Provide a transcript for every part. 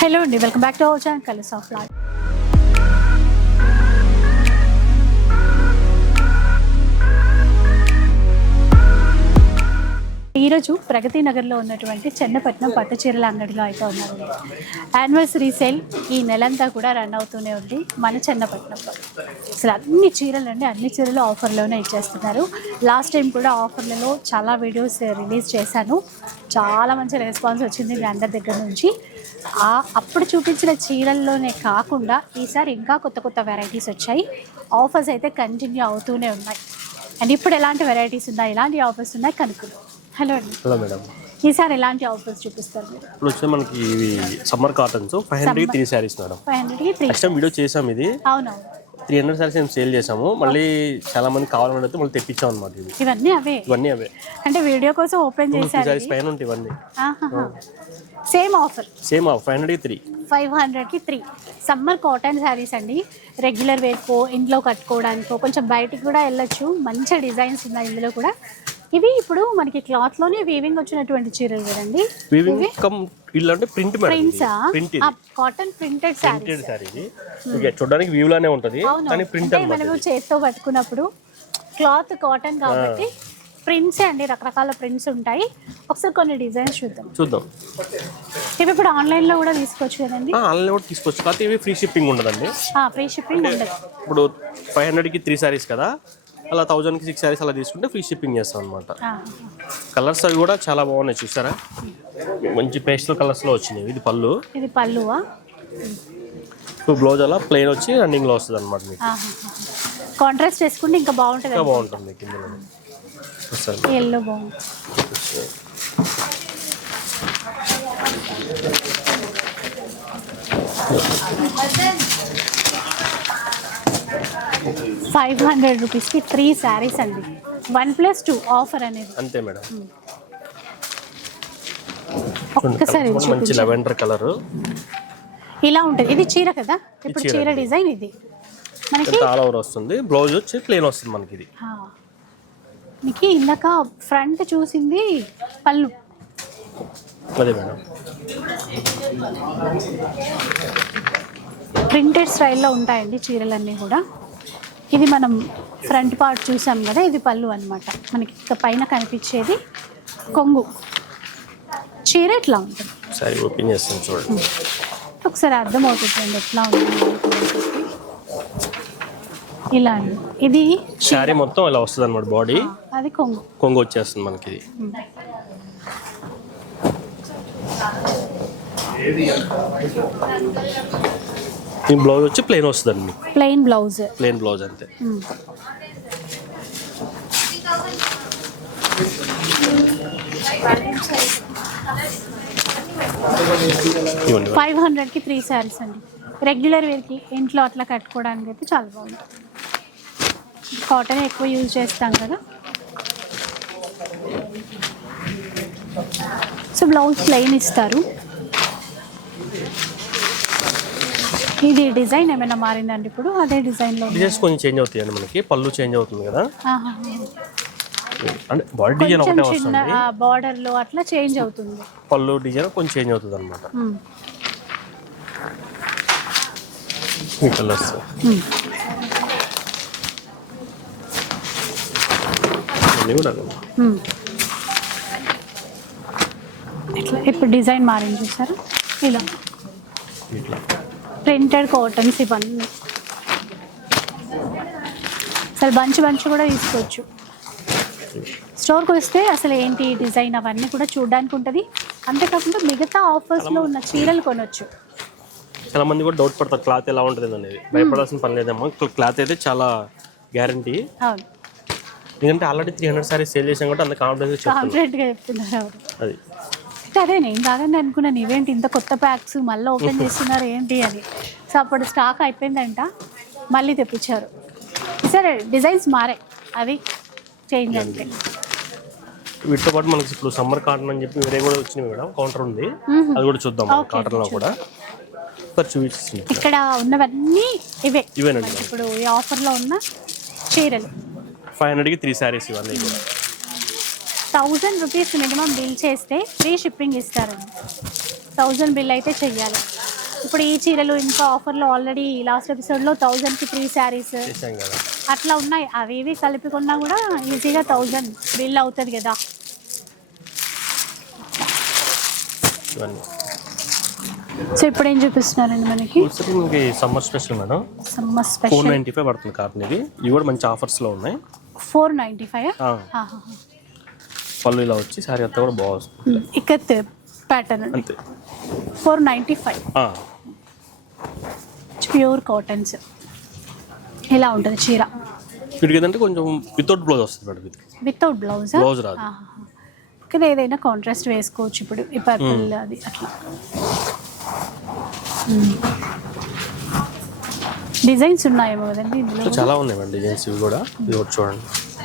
Hello అండి welcome back to our channel colours of life. ఈరోజు ప్రగతి నగర్లో ఉన్నటువంటి చెన్నపట్నం పట్టు చీరల అంగడిలో అయితే ఉన్నారు యానివర్సరీ సేల్ ఈ నెలంతా కూడా రన్ అవుతూనే ఉంది మన చెన్నపట్నంలో అసలు అన్ని చీరలు అండి అన్ని చీరలు ఆఫర్లోనే ఇచ్చేస్తున్నారు. లాస్ట్ టైం కూడా ఆఫర్లలో చాలా వీడియోస్ రిలీజ్ చేశాను. చాలా మంచి రెస్పాన్స్ వచ్చింది మీ అందరి దగ్గర నుంచి. అప్పుడు చూపించిన చీరల్లోనే కాకుండా ఈసారి ఇంకా కొత్త కొత్త వెరైటీస్ వచ్చాయి. ఆఫర్స్ అయితే కంటిన్యూ అవుతూనే ఉన్నాయి. అండ్ ఇప్పుడు ఎలాంటి వెరైటీస్ ఉన్నాయి? ఎలాంటి ఆఫర్స్ ఉన్నాయి? కనుక్కుందాం. హలో అండి. హలో మేడం ఈసారి ఎలాంటి ఆఫర్స్ చూపిస్తారు ఇప్పుడు వచ్చే మనకి ఇవి summer cottons five hundred three saris madam five time video చేసాం ఇది. అవునవును. త్రీ హండ్రెడ్ శారీస్ మేము సేల్ చేసాము మళ్ళీ చాలా మంది కావాలని అయితే మళ్ళీ తెప్పించాం అనమాట ఇది. ఇవన్నీ అవే? ఇవన్నీ అవే. అంటే వీడియో కోసం ఓపెన్ చేశారు శారీస్ పైన ఉంటాయి ఇవన్నీ. Same offer same five hundred three five హండ్రెడ్కి త్రీ. సమ్మర్ కాటన్ శారీస్ అండి. రెగ్యులర్ వేర్కో ఇంట్లో కట్టుకోవడానికో కొంచెం బయటికి కూడా వెళ్ళొచ్చు. మంచి డిజైన్స్ ఉన్నాయి ఇందులో కూడా. ఇవి ఇప్పుడు మనకి క్లాత్లోనే వీవింగ్ వచ్చినటువంటి చీరలు కదండి. వీవింగ్ కమ్ ఇల్లు అంటే ప్రింట్ మేడం ప్రింట్సా కాటన్ ప్రింటెడ్ చూడడానికి వ్యూ లానే ఉంటది కానీ ప్రింట్ అంటే మనము చేత్తో పట్టుకున్నప్పుడు క్లాత్ కాటన్ కాబట్టి ప్రింట్సే అండి రకరకాల ప్రింట్స్ ఉంటాయి. ఒకసారి కొన్ని డిజైన్స్ చూద్దాం. చూద్దాం. ఇవి ఇప్పుడు ఆన్లైన్లో కూడా తీసుకోవచ్చు కదండి? ఆన్లైన్ కూడా తీసుకోవచ్చు. కాకపోతే ఇవి ఫ్రీ షిప్పింగ్ ఉండదండి. ఫ్రీ షిప్పింగ్ ఉండదు. ఇప్పుడు ఫైవ్ హండ్రెడ్కి త్రీ శారీస్ కదా అలా థౌజండ్కి సిక్స్ శారీస్ అలా తీసుకుంటే ఫ్రీ షిప్పింగ్ చేస్తాం అనమాట ఆ, కలర్స్ అవి కూడా చాలా బాగున్నాయి చూసారా? మంచి పేస్టల్ కలర్స్లో వచ్చినాయి. ఇది పళ్ళు. ఇది పళ్ళువా? ఇప్పుడు బ్లౌజ్ అలా ప్లెయిన్ వచ్చి రన్నింగ్లో వస్తుంది అనమాట మీకు కాంట్రాస్ట్ వేసుకుంటే ఇంకా బాగుంటుంది ఇంకా బాగుంటుంది కింద ఎల్లో బాగుంటుంది ఫైవ్ హండ్రెడ్ రూపీస్కి త్రీ శారీస్ అండి. వన్ ప్లస్ టూ ఆఫర్ అనేది. అంతే మేడం. ఒక్కసారి మంచి. Lavender colour. ఇలా ఉంటుంది. ఇది చీర కదా? ఇప్పుడు చీర. డిజైన్ ఇది. మనకి ఆల్ ఓవర్ వస్తుంది. బ్లౌజ్ వచ్చి ప్లెయిన్ వస్తుంది మనకి ఇది. మీకు ఇందాక ఫ్రంట్ చూసింది పళ్ళు. అదే మేడం. ప్రింటెడ్ స్టైల్లో ఉంటాయండి చీరలన్నీ కూడా. ఇది మనం ఫ్రంట్ పార్ట్ చూసాం కదా ఇది పళ్ళు అన్నమాట. మనకి ఇక పైన కనిపించేది కొంగు. చీర ఎట్లా ఉంటుంది? ఒకసారి అర్థమవుతుంది ఎట్లా ఉంటుంది. ఇలా అండి. ఇది శారీ మొత్తం ఇలా వస్తుంది అనమాట బాడీ అది కొంగు. కొంగు వచ్చేస్తుంది మనకి ఇది. ఈ బ్లౌజ్ వచ్చి ప్లెయిన్ వస్తుందండి. ప్లెయిన్ బ్లౌజ్ ప్లెయిన్ బ్లౌజ్ అంతే. ఫైవ్ హండ్రెడ్కి త్రీ శారీస్ అండి. రెగ్యులర్ వేర్కి ఇంట్లో అట్లా కట్టుకోవడానికి అయితే చాలా బాగుంటుంది. కాటన్ ఎక్కువ యూజ్ చేస్తాం కదా. సో బ్లౌజ్ ప్లెయిన్ ఇస్తారు. ఇది డిజైన్ ఏమైనా మారిందండి ఇప్పుడు? అదే డిజైన్లో డిజైన్స్ కొంచెం చేంజ్ అవుతాయండి మనకి. పళ్ళు చేంజ్ అవుతుంది కదా. అంటే బాడీ డిజైన్ ఒకటే వస్తుంది. బార్డర్లో అట్లా చేంజ్ అవుతుంది. పళ్ళు డిజైన్ కొంచెం చేంజ్ అవుతుంది అనమాట. ఈ కలర్స్. కూడా. ఇట్లా ఇప్పుడు డిజైన్ మారింది చూసారా? ఇలా. ఇట్లా. ప్రింటెడ్ కాటన్స్ ఇవన్నీ. అసలు బంచ్ బంచ్ కూడా తీసుకోవచ్చు. స్టోర్కి వస్తే అసలు ఏంటి డిజైన్ అవన్నీ కూడా చూడడానికి ఉంటుంది. అంతేకాకుండా మిగతా ఆఫర్స్లో ఉన్న చీరలు కొనొచ్చు. చాలా మంది కూడా డౌట్ పడతారు క్లాత్ ఎలా ఉంటుంది అనేది భయపడాల్సిన పని లేదమ్మా క్లాత్ అయితే చాలా గ్యారంటీ అవును. ఎందుకంటే already three hundred saris sale చేసాం కాబట్టి అంత కాన్ఫిడెన్స్ కాన్ఫిడెంట్గా చెప్తున్నారు అది. అదే నేను కాదని అనుకున్నాను ఇవేంటి ఇంత కొత్త ప్యాక్స్ మళ్ళీ ఓపెన్ చేస్తున్నారు ఏంటి అని. సో అప్పుడు స్టాక్ అయిపోయిందంట మళ్ళీ తెప్పించారు. సరే డిజైన్స్ మారాయి. అది చేంజ్ అంటే వీటితో పాటు మనకి ఇప్పుడు సమ్మర్ కాటన్ అని చెప్పి వేరే కూడా వచ్చినాయి మేడం. కౌంటర్ ఉంది. అది కూడా చూద్దాం కాటన్లో కూడా. ఇక్కడ ఉన్నవన్నీ ఇవే. ఇవేనండి. ఇప్పుడు ఈ ఆఫర్లో ఉన్న చీరలు. ఫైవ్ హండ్రెడ్కి త్రీ శారీస్ ఇవన్నీ కూడా. థౌజండ్ రూపీస్ మినిమం బిల్ చేస్తే ఫ్రీ షిప్పింగ్ ఇస్తారండి థౌజండ్ బిల్ అయితే చెయ్యాలి. ఇప్పుడు ఈ చీరలు ఇంకా ఆఫర్లో ఆల్రెడీ లాస్ట్ ఎపిసోడ్లో థౌజండ్కి త్రీ శారీస్ అట్లా ఉన్నాయి. అవి ఇవి కలిపి కొన్నా కూడా ఈజీగా థౌజండ్ బిల్ అవుతుంది కదా. సో ఇప్పుడు ఏం చూపిస్తున్నారండి మనకి? Summer special madam. Summer four special ninety five పడుతుంది కార్టన్ ఇది ఇవి కూడా మంచి ఆఫర్స్లో ఉన్నాయి. ఫోర్ నైంటీ ఫైవ్ పళ్ళు ఇలా వచ్చి సారీ అంతా కూడా బాగుంది ఇక్కత్ ప్యాటర్న్ అంతే. Four ninety five. Pure cottons. ఇలా ఉంటుంది చీర. వీటికి ఏంటంటే కొంచెం వితౌట్ బ్లౌజ్ వస్తుంది మేడం ఇది వితౌట్ బ్లౌజ్ బ్లౌజ్ రాదు. కదా ఏదైనా కాంట్రాస్ట్ వేసుకోవచ్చు ఇప్పుడు ఈ పర్పుల్ అది అట్లా. డిజైన్స్ ఉన్నాయేమో కదండి ఇందులో? చాలా ఉన్నాయి మేడం డిజైన్స్ ఇవి కూడా. ఇది ఒకటి చూడండి.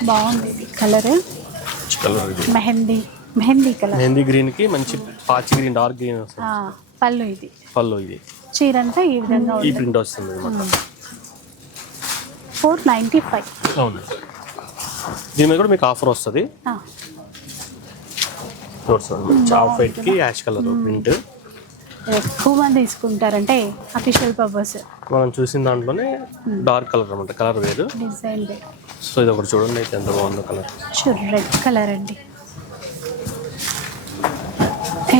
బాగుంది. ఇది కలర్? కలర్ ఇది? మెహందీ. మెహందీ కలర్. మెహందీ గ్రీన్కి మంచి పాచి గ్రీన్ డార్క్ గ్రీన్ వస్తుంది. పళ్ళు ఇది. పళ్ళు ఇది. చీర అంతా ఈ విధంగా ఈ ప్రింట్ వస్తుంది ఫోర్ నైంటీ ఫైవ్. అవును. దీని మీద కూడా మీకు ఆఫర్ వస్తుంది. చూడండి. ఆఫ్ వైట్కి యాష్ కలర్ ప్రింట్. ఎక్కువ మంది తీసుకుంటారంటే అఫీషియల్ పర్పస్ మనం చూసిన దాంట్లోనే డార్క్ కలర్ అనమాట కలర్ వేరు. డిజైన్ సో ఇది ఒకటి చూడండి అయితే ఎంత బాగుందో కలర్ షూర్ రెడ్ కలర్ అండి.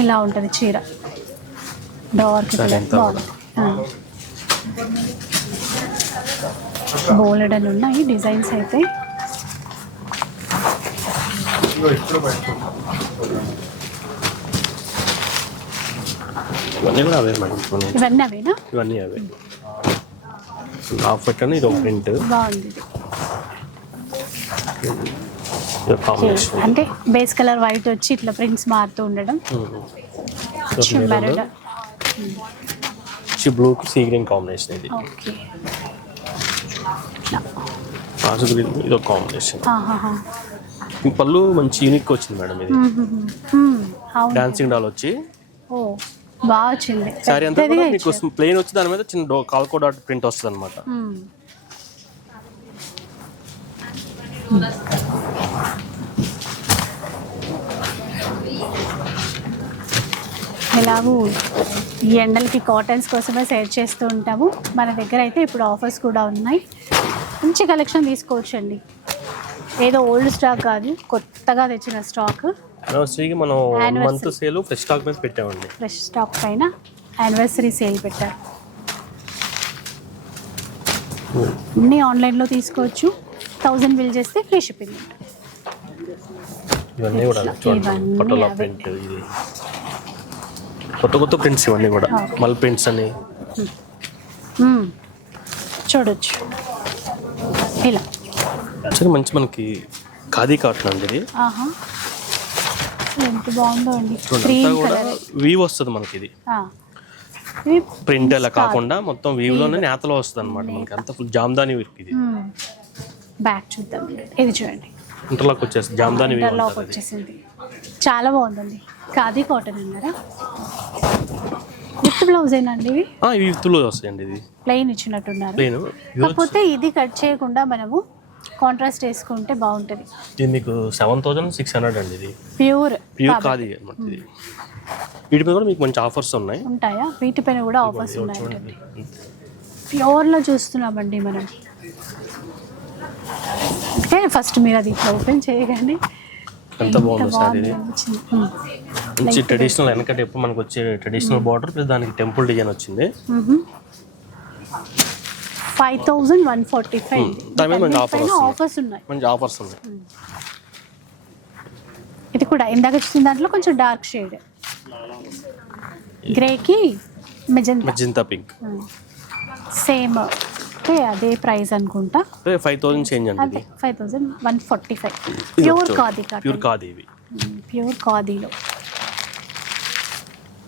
ఇలా ఉంటుంది చీర? డార్క్ కలర్ బోలెడ్ అని ఉన్నాయి డిజైన్స్ అయితే. ఇవన్నీ కూడా అవే మేడం. ఇవన్నీ అవేనా? ఇవన్నీ అవే. వైట్ అని ఇది ఒక ప్రింట్. బాగుంది. అంటే బేస్ కలర్ వైట్ వచ్చి ఇట్లా ప్రింట్స్ మారుతూ ఉండడం. బ్లూకి సీ గ్రీన్ కాంబినేషన్ ఇది. ఓకే. రాజు గ్రీన్ ఇది ఒక కాంబినేషన్ పళ్ళు మంచి యూనిక్ వచ్చింది మేడం ఇది. డాన్సింగ్ డాల్ వచ్చి బాగా వచ్చింది. శారీ అంతా కూడా మీకు. ప్లెయిన్ వచ్చి దాని మీద చిన్న కాల్కో డాట్ ప్రింట్ వస్తుంది అనమాట. ఎలాగూ ఈ ఎండలకి కాటన్స్ కోసమే సేల్ చేస్తూ ఉంటాము. మన దగ్గర అయితే ఇప్పుడు ఆఫర్స్ కూడా ఉన్నాయి. మంచి కలెక్షన్ తీసుకోవచ్చండి. ఏదో ఓల్డ్ స్టాక్ కాదు కొత్తగా తెచ్చిన స్టాక్ యానివర్సరీకి మనం. మంత్ సేల్ ఫ్రెష్ స్టాక్ మీద పెట్టామండి. ఫ్రెష్ స్టాక్ పైన యానివర్సరీ సేల్ పెట్టారు అన్నీ ఆన్లైన్లో తీసుకోవచ్చు. థౌజండ్ బిల్ చేస్తే ఫ్రీ షిప్పింగ్ ఇవన్నీ కూడా పటోలా. ప్రింట్ ఇది. కొత్త కొత్త ప్రింట్స్ ఇవన్నీ కూడా. మల్ ప్రింట్స్ అని. చూడొచ్చు. ఇలా. మంచి మనకి ఖాదీ కాటన్ అండి ఇది. ఎంత బాగుందో అండి. కూడా వీవ్ వస్తుంది మనకి ఇది ప్రింట్ అలా కాకుండా మొత్తం వీవ్లోనే నేతలో వస్తుంది అనమాట మనకి అంత ఫుల్ జామ్దాని వర్క్ ఇది బ్యాక్ చూద్దాం. ఇది చూడండి. ఇంటర్లాక్ వచ్చేస్తుంది జామ్దాని వీవ్ ఇంటర్లాక్. వచ్చేసింది. చాలా బాగుందండి. ఖాదీ కాటన్ అన్నారా? విత్ బ్లౌజ్ ఏనండి ఇవి? ఆ, ఇవి విత్తులో వస్తాయండి ఇది. ప్లెయిన్ ఇచ్చినట్టున్నారు. ప్లేన్ కాకపోతే ఇది కట్ చేయకుండా మనము కాంట్రాస్ట్ వేసుకుంటే బాగుంటుంది. ఇది మీకు సెవెన్ థౌసండ్ సిక్స్ హండ్రెడ్ అండి ఇది. ప్యూర్ ప్యూర్ ఖాదీ అనమాట ఇది. వీటి మీద కూడా మీకు మంచి ఆఫర్స్ ఉన్నాయి. ఉంటాయా? వీటిపైన కూడా ఆఫర్స్ చూడండి. ప్యూర్లో చూస్తున్నామండి మనం. అంటే ఫస్ట్ మీరు అది ఓపెన్ చేయగానే ఎంత బాగుందో సార్ ఇది. మంచి ట్రెడిషనల్ వెనకటి ఎప్పుడు మనకు వచ్చే ట్రెడిషనల్ బార్డర్ ప్లస్ దానికి టెంపుల్ డిజైన్ వచ్చింది. Five thousand one forty five. దాని మీద మంచి ఆఫర్ వస్తుంది ఆఫర్స్ ఉన్నాయి. మంచి ఆఫర్స్ ఉన్నాయి. ఇది కూడా ఇందాక చూసిన దాంట్లో కొంచెం dark shade. గ్రేకి magenta. Magenta pink. Same. Okay అదే ప్రైస్ అనుకుంటా. ఫైవ్ థౌసండ్ చేంజ్ అండి five thousand one forty five. Pure khadi pure ఇవి. ప్యూర్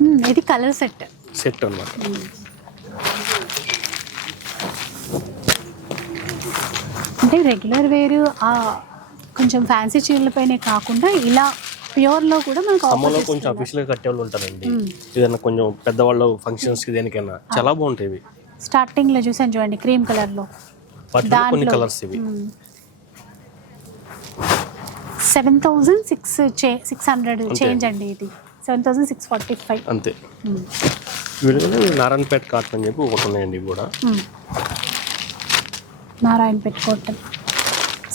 మ్మ్, ఇది కలర్ సెట్. సెట్ అన్నమాట. అంటే రెగ్యులర్ వేరు ఆ కొంచెం ఫ్యాన్సీ చీరలపైనే కాకుండా ఇలా ప్యూర్లో కూడా మనకు అమ్మలో కొంచెం అఫీషియల్గా కట్టే వాళ్ళు ఉంటారండి ఏదైనా కొంచెం పెద్దవాళ్ళు ఫంక్షన్స్కి దేనికైనా చాలా బాగుంటాయి ఇవి. స్టార్టింగ్లో చూసాను చూడండి క్రీమ్ కలర్లో కొన్ని కలర్స్ ఇవి. సెవెన్ థౌజండ్ సిక్స్ చే సిక్స్ హండ్రెడ్ చేంజ్ అండి ఇది. Seven thousand six forty five అంతే. నారాయణపేట కాటన్ అని చెప్పి ఒకటి ఉన్నాయండి కూడా. నారాయణ పెట్టుకోవటం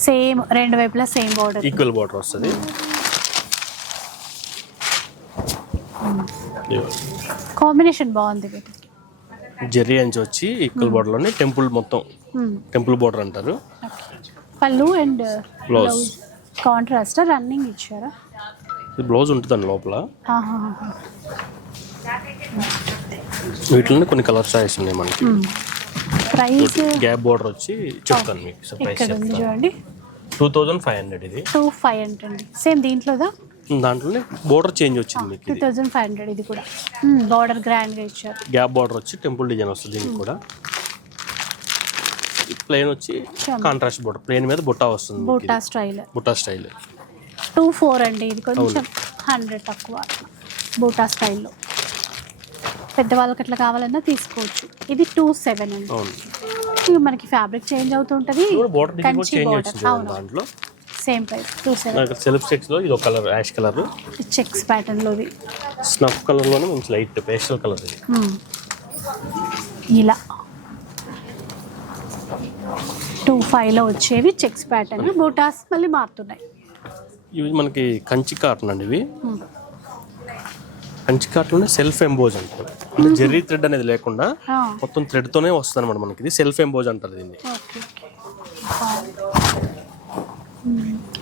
సేమ్ రెండు వైపులా సేమ్ బార్డర్ ఈక్వల్ బార్డర్ వస్తుంది. కాంబినేషన్ బాగుంది వీటికి జెర్రీ అంచి వచ్చి ఈక్వల్ బార్డర్లోనే టెంపుల్ మొత్తం. టెంపుల్ బార్డర్ అంటారు. పళ్ళు అండ్. బ్లౌజ్ కాంట్రాస్ట్ రన్నింగ్ ఇచ్చారా? ఇది బ్లౌజ్ ఉంటుందండి లోపల. వీటిలోనే కొన్ని కలర్ చాయిస్ ఉన్నాయి మనకి. మ్మ్. ప్రైస్ గ్యాప్ బార్డర్ వచ్చి చెప్తాను మీకు. ప్రైస్ చూడండి. టూ థౌజండ్ ఫైవ్ హండ్రెడ్ ఇది. టూ ఫైవ్ హండ్రెడ్ సేమ్ దీంట్లోదా? దాంట్లోనే బోర్డర్ చేంజ్ వచ్చింది మీకు టూ ఇది థౌజండ్ ఫైవ్ హండ్రెడ్ ఇది కూడా. బార్డర్ గ్రాండ్గా ఇచ్చారు. గ్యాప్ బార్డర్ వచ్చి టెంపుల్ డిజైన్ వస్తుంది దీనికి కూడా. ప్లేన్ వచ్చి కాంట్రాస్ట్ బోర్డర్. ప్లేన్ మీద బుట్టా వస్తుంది మీకు బూటా ఇది. Style. Butta style. Two four అండి. ఇది కొంచెం హండ్రెడ్ తక్కువ. బూటా స్టైల్లో. పెద్దవాళ్ళకి అట్లా కావాలన్నా తీసుకోవచ్చు. ఇది టూ సెవెన్ అండి. మనకి ఫ్యాబ్రిక్ చేంజ్ అవుతుంటది కంచి చేంజ్ బార్డర్ అవును. దాంట్లో. సేమ్ ప్రైస్ నాకు సెల్ఫ్ సెక్స్లో ఇది ఒక కలర్ యాష్ కలర్ చెక్స్ ప్యాటర్న్లోది స్నఫ్ కలర్లోనే మంచి లైట్ పేస్టల్ కలర్ ఇది. ఇలా. టూ ఫైవ్లో వచ్చేవి చెక్స్ ప్యాటర్న్ బూటాస్ మళ్ళీ మారుతున్నాయి. ఇవి మనకి కంచి కాటన్ అండి ఇవి. కంచి కాటన్ సెల్ఫ్ ఎంబోజ్ అంటారు. అంటే జెర్రీ థ్రెడ్ అనేది లేకుండా మొత్తం థ్రెడ్ తోనే వస్తుంది అనమాట మనకి ఇది సెల్ఫ్ ఎంబోజ్ అంటారు దీన్ని.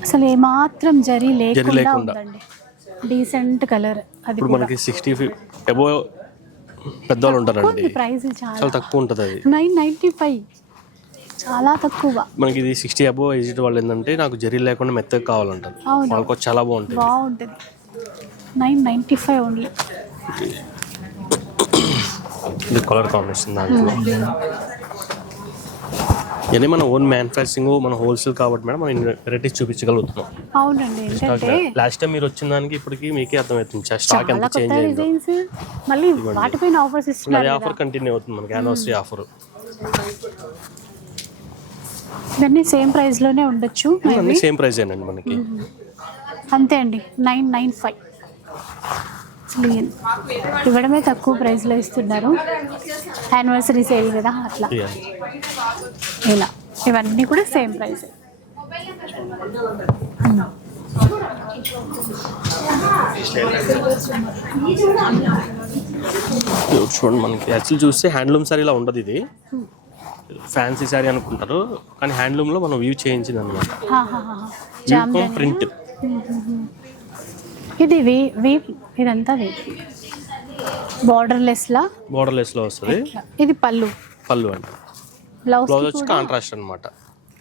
అసలు ఏమాత్రం జరీ లేకుండా డీసెంట్ కలర్ అది ఇప్పుడు మనకి సిక్స్టీ ఎబో పెద్దవాళ్ళు ఉంటారండి. ప్రైస్ చాలా. తక్కువ ఉంటుంది అది. Nine ninety five. చాలా తక్కువ. మనకి ఇది సిక్స్టీ అబో ఏజ్ వాళ్ళు ఏంటంటే నాకు జరీ లేకుండా మెత్తగా కావాలంటారు. వాళ్ళకి చాలా బాగుంటుంది బాగుంటుంది. Nine ninety five only. ఇది కలర్ కాంబినేషన్ దాంట్లో. ఇవన్నీ మన ఓన్ మ్యానుఫ్యాక్చరింగ్ మన హోల్సేల్ కాబట్టి మేడం మనం వెరైటీస్ చూపించగలుగుతున్నాం. అవునండి ఏంటంటే లాస్ట్ టైం మీరు వచ్చిన దానికి ఇప్పటికి మీకే అర్థమవుతుంది స్టాక్ ఎంత చేంజ్ అయిందో. మళ్ళీ వాటిపైన ఆఫర్స్ అదే ఇస్తున్నారు ఆఫర్ కంటిన్యూ అవుతుంది మనకి యానివర్సరీ ఆఫర్ ఇవన్నీ సేమ్ ప్రైస్లోనే ఉండొచ్చు సేమ్ ప్రైస్ అండి మనకి. అంతే అండి నైన్ నైన్ ఫైవ్. ఇవ్వడమే తక్కువ ప్రైస్లో ఇస్తున్నారు. యానివర్సరీ సేల్ కదా అట్లా. ఇలా. ఇవన్నీ కూడా సేమ్ ప్రైస్. ఇది చూడండి మనకి. యాక్చువల్ చూస్తే హ్యాండ్లూమ్ సారీ ఇలా ఉండదు ఇది. ఫ్యాన్సీ సారీ అనుకుంటారు. కానీ హ్యాండ్లూమ్లో మనం వ్యూ చేయించింది అనమాట ప్రింట్. ఇది వీ వీ ఇదంతా వీ. బార్డర్లెస్ లా? బోర్డర్లెస్లో వస్తుంది. ఇది పళ్ళు. పళ్ళు అండి. బ్లౌజ్ వచ్చి కాంట్రాస్ట్ అనమాట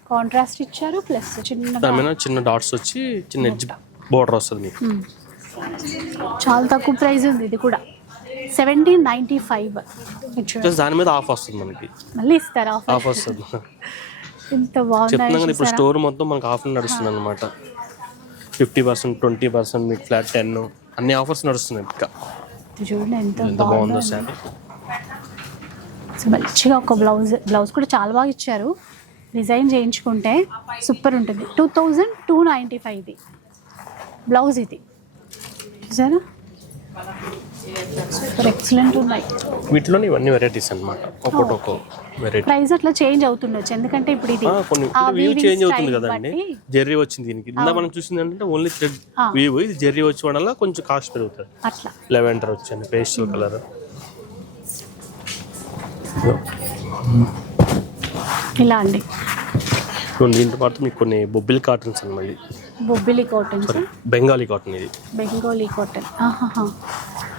కాంట్రాస్ట్ ఇచ్చారు ప్లస్ చిన్న దాని మీద చిన్న డాట్స్ వచ్చి చిన్న ఎడ్జ్ బోర్డర్ వస్తుంది మీకు. మ్మ్. చాలా తక్కువ ప్రైస్ ఉంది ఇది కూడా. సెవెంటీన్ నైంటీ ఫైవ్ ప్లస్ దాని మీద ఆఫ్ వస్తుంది మనకి. మళ్ళీ ఇస్తారా ఆఫర్ ఆఫ్ వస్తుంది. ఇంత కదా ఇప్పుడు స్టోర్ మొత్తం మనకు ఆఫ్ నడుస్తుంది అనమాట ఫిఫ్టీ పర్సెంట్ ట్వంటీ పర్సెంట్ మీకు ఫ్లాట్ టెన్ అన్ని ఆఫర్స్ నడుస్తున్నాయి ఇంకా. చూడండి ఎంత ఎంత బాగుందో సారీ సో మంచిగా ఒక బ్లౌజ్ బ్లౌజ్ కూడా చాలా బాగా ఇచ్చారు. డిజైన్ చేయించుకుంటే సూపర్ ఉంటుంది. Two thousand two ninety five ఇది. బ్లౌజ్ ఇది. చూసారా? సూపర్ ఎక్సలెంట్ ఉన్నాయి. వీటిలోనే ఇవన్నీ వెరైటీస్ అనమాట ఒక్కొక్కటి ఒక్కో వెరైటీ ప్రైస్ అట్లా చేంజ్ అవుతుండొచ్చు. ఎందుకంటే ఇప్పుడు ఇది కొన్ని weaving చేంజ్ అవుతుంది కదండి. జెర్రీ వచ్చింది దీనికి. ఇందా మనం చూసింది అంటే ఓన్లీ థ్రెడ్. వీవ్ ఇది జెర్రీ వచ్చి వల్ల కొంచెం కాస్ట్ పెరుగుతుంది. అట్లా. లెవెండర్ వచ్చింది పేస్టల్ కలర్ ఇలా అండి. దీంతో పాటు మీకు కొన్ని బొబ్బిలి కాటన్స్ అన్నమాట బొబ్బిలి కాటన్స్. బెంగాలీ కాటన్ ఇది. బెంగాలీ కాటన్. ఆహాహా.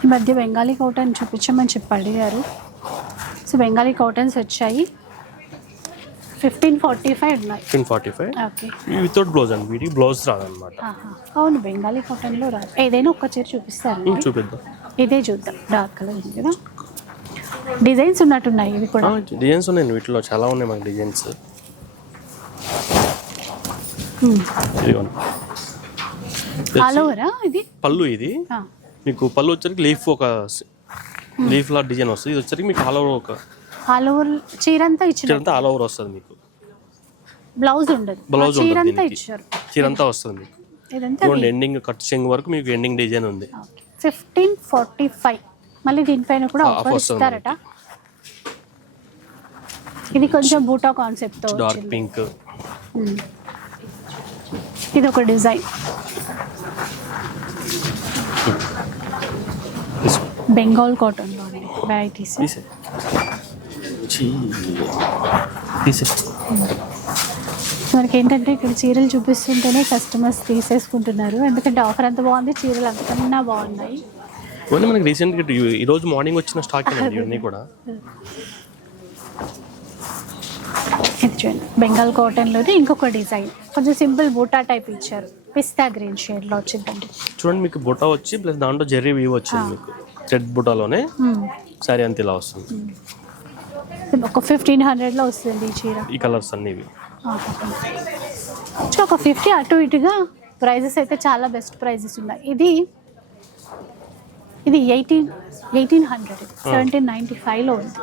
ఈ మధ్య బెంగాలీ కాటన్ చూపించమని చెప్పి అడిగారు. సో బెంగాలీ కాటన్స్ వచ్చాయి. ఫిఫ్టీన్ ఫార్టీ ఫైవ్ ఉన్నాయి. Fifteen forty five? Okay. Without blouse అండి. వీటికి బ్లౌజ్ రాదనమాట. అవును బెంగాలీ కాటన్లో రాదు. ఏదైనా ఒక్క చీర చూపిస్తారు? చూపిద్దాం. ఇదే చూద్దాం. డార్క్ కలర్ ఉంది కదా. డిజైన్స్ ఉన్నట్టున్నాయి ఇవి కూడా. డిజైన్స్ ఉన్నాయండి వీటిలో చాలా ఉన్నాయి మనకి డిజైన్స్ ఇదిగోండి. ఆల్ ఓవరా ఇది? పళ్ళు ఇది. మీకు పళ్ళు వచ్చరికి లీఫ్ ఒక లీఫ్ లా డిజైన్ వస్తుంది. ఇది వచ్చరికి మీకు ఆల్ ఓవర్ ఒక ఆల్ ఓవర్ చీర అంతా ఇచ్చిన చీరంతా ఆల్ ఓవర్ వస్తుంది మీకు. బ్లౌజ్ ఉండదు. బ్లౌజ్ చీర అంతా ఇచ్చారు. చీరంతా వస్తుంది మీకు. ఇదంతా చూడండి ఎండింగ్ కట్ చెంగు వరకు మీకు ఎండింగ్ డిజైన్ ఉంది. ఫిఫ్టీన్ ఫార్టీ ఫైవ్ మళ్ళీ దీనిపైన కూడా ఆఫర్ ఇస్తారట. ఇది కొంచెం బూటా కాన్సెప్ట్తో డార్క్ పింక్. ఇది ఒక డిజైన్. బెంగాల్ కాటన్లో వెరైటీస్ తీసే చీ. తీసే మనకి ఏంటంటే ఇక్కడ చీరలు చూపిస్తుంటేనే కస్టమర్స్ తీసేసుకుంటున్నారు. ఎందుకంటే ఆఫర్ అంత బాగుంది చీరలు అంతకన్నా బాగున్నాయి. ఇవన్నీ మనకి రీసెంట్గా ఈ రోజు మార్నింగ్ వచ్చిన స్టాక్ అండి ఇవన్నీ కూడా. ఇది చూడండి బెంగాల్ కాటన్లోనే ఇంకొక డిజైన్. కొంచెం సింపుల్ బూటా టైప్ ఇచ్చారు. పిస్తా గ్రీన్ షేడ్లో వచ్చిందండి. చూడండి మీకు బుట్ట వచ్చి ప్లస్ దాంట్లో జెర్రీ వీవ్ వచ్చింది మీకు. రెడ్ బుటాలోనే. సారీ అంత ఇలా వస్తుంది. ఒక ఫిఫ్టీన్ హండ్రెడ్లో వస్తుంది ఈ చీర. ఈ కలర్స్ అన్ని ఇవి. ఒక ఫిఫ్టీ అటు ఇటుగా ప్రైజెస్ అయితే చాలా బెస్ట్ ప్రైజెస్ ఉన్నాయి. ఇది ఇది eighteen eighteen hundred seventeen ninety ఫైవ్లో ఉంది.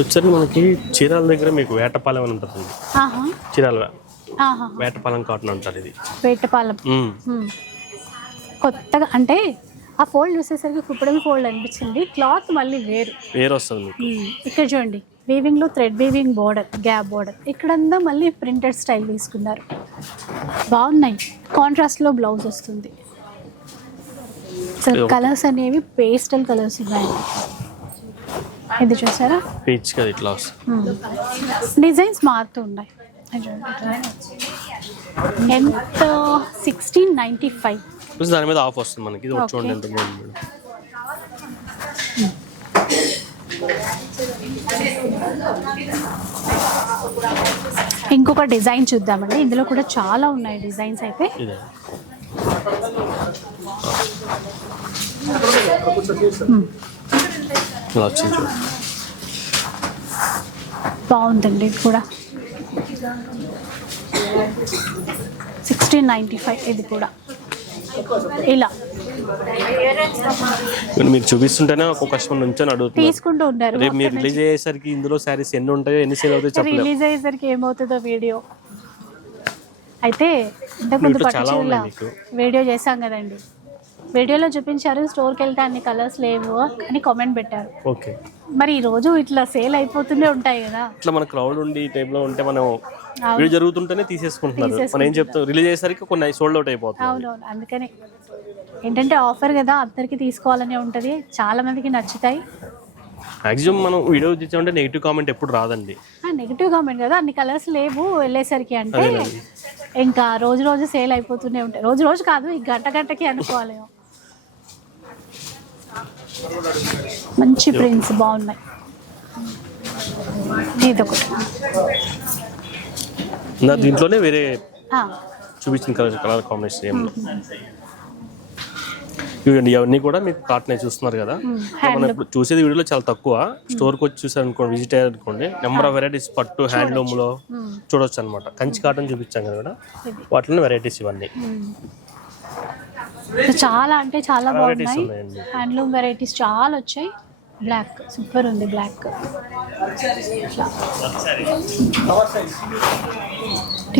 వచ్చరికి మనకి చీరాల దగ్గర మీకు వేటపాలెం అని ఉంటుంది చీరాల వేటపాలెం కాటన్ అంటారు ఇది. వేటపాలెం. కొత్తగా అంటే ఆ ఫోల్డ్ చూసేసరికి కుప్పడం ఫోల్డ్ అనిపించింది. క్లాత్ మళ్ళీ వేరు. వేరు వస్తుంది. ఇక్కడ చూడండి. వీవింగ్లో thread weaving border gap border ఇక్కడంతా మళ్ళీ ప్రింటెడ్ స్టైల్ తీసుకున్నారు. బాగున్నాయి. కాంట్రాస్ట్లో బ్లౌజ్ వస్తుంది. కలర్స్ అనేవి పేస్టల్ కలర్స్ ఉన్నాయి ఇది చూసారా? పీచ్ కదా ఇట్లా వస్తుంది డిజైన్స్ మారుతూ ఉన్నాయి. ఎంత? సిక్స్టీన్ నైంటీ ఫైవ్ దాని మీద ఆఫ్ వస్తుంది మనకి. ఇది. చూడండి ఎంత బాగుంది మేడం. ఇంకొక డిజైన్ చూద్దామండి. ఇందులో కూడా చాలా ఉన్నాయి డిజైన్స్ అయితే. ఇలా వచ్చింది బాగుందండి ఇది కూడా. సిక్స్టీన్ నైంటీ ఫైవ్ ఇది కూడా. ఇలా. మీరు చూపిస్తుంటేనే ఒక కస్టమర్ నుంచి అడుగుతున్నారు తీసుకుంటూ ఉన్నారు రేపు మీరు రిలీజ్ అయ్యేసరికి ఇందులో శారీస్ ఎన్ని ఉంటాయో ఎన్ని సేల్ అవుతాయో చెప్పలేము. రిలీజ్ అయ్యేసరికి ఏమవుతుందో వీడియో. అయితే ఇంతకుముందు పట్టు. వీడియో చేశాం కదండి. వీడియోలో చూపించారు స్టోర్కి వెళ్తే అన్ని కలర్స్ లేవు అని కామెంట్ పెట్టారు. ఓకే. మరి ఈ రోజు ఇట్లా సేల్ అయిపోతూనే ఉంటాయి కదా. ఇట్లా మన క్రౌడ్ ఉండి ఈ టైంలో ఉంటే మనం. వీడియో జరుగుతుంటేనే తీసేసుకుంటున్నారు. మనం ఏం చెప్తాం? రిలీజ్ అయ్యేసరికి కొన్ని సోల్డ్ అవుట్ అయిపోతుంది అవునవును అందుకనే. ఏంటంటే ఆఫర్ కదా అందరికీ తీసుకోవాలనే ఉంటుంది. చాలా మందికి నచ్చుతాయి. మాక్సిమం మనం వీడియో తీసామంటే నెగిటివ్ కామెంట్ ఎప్పుడు రాదండి. నెగిటివ్ కామెంట్ కదా అన్ని కలర్స్ లేవు వెళ్ళేసరికి అంటే ఇంకా రోజు రోజు సేల్ అయిపోతూనే ఉంటాయి. రోజు రోజు కాదు ఈ గంట గంటకి అనుకోవాలి. మంచి ప్రింట్స్ బాగున్నాయి. ఇదొకటి. నా దీంట్లోనే వేరే చూపించిన కలర్ కలర్ కాంబినేషన్ ఏం. ఇవ్వండి ఇవన్నీ కూడా మీకు కాటన్ చూస్తున్నారు కదా. మనం ఇప్పుడు చూసేది వీడియోలో చాలా తక్కువ. స్టోర్కి వచ్చి చూసారు అనుకోండి విజిట్ అయ్యారు అనుకోండి నెంబర్ ఆఫ్ వెరైటీస్ పట్టు హ్యాండ్లూమ్లో చూడొచ్చు అనమాట కంచి కాటన్ చూపించాం కదా. వాటిలో వెరైటీస్ ఇవన్నీ. చాలా అంటే చాలా బాగున్నాయి. హ్యాండ్లూమ్ వెరైటీస్ చాలా వచ్చాయి. బ్లాక్ సూపర్ ఉంది బ్లాక్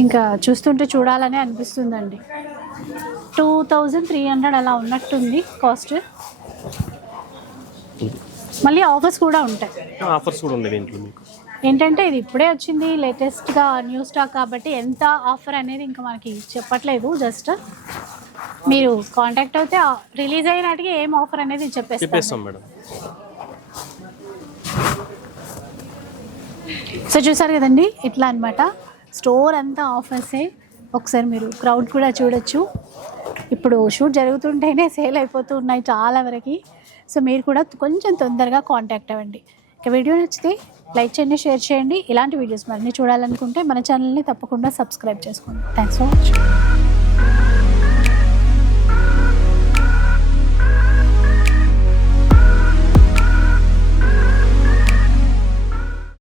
ఇంకా చూస్తుంటే చూడాలనే అనిపిస్తుందండి. టూ థౌజండ్ త్రీ హండ్రెడ్ అలా ఉన్నట్టుంది కాస్ట్ మళ్ళీ ఆఫర్స్ కూడా ఉంటాయి. ఆఫర్స్ కూడా ఉన్నాయి దీంట్లో మీకు. ఏంటంటే ఇది ఇప్పుడే వచ్చింది లేటెస్ట్గా న్యూ స్టాక్ కాబట్టి ఎంత ఆఫర్ అనేది ఇంకా మనకి చెప్పట్లేదు జస్ట్ మీరు కాంటాక్ట్ అయితే రిలీజ్ అయినట్టుగా ఏం ఆఫర్ అనేది చెప్పేస్తాం మేడం. సో చూసారు కదండి ఇట్లా అన్నమాట. స్టోర్ అంతా ఆఫర్సే ఒకసారి మీరు క్రౌడ్ కూడా చూడొచ్చు. ఇప్పుడు షూట్ జరుగుతుంటేనే సేల్ అయిపోతూ ఉన్నాయి చాలా వరకు. సో మీరు కూడా కొంచెం తొందరగా కాంటాక్ట్ అవ్వండి. ఇక వీడియో నచ్చితే లైక్ చేయండి షేర్ చేయండి. ఇలాంటి వీడియోస్ మరిన్ని చూడాలనుకుంటే మన ఛానల్ని తప్పకుండా సబ్స్క్రైబ్ చేసుకోండి. Thanks for watching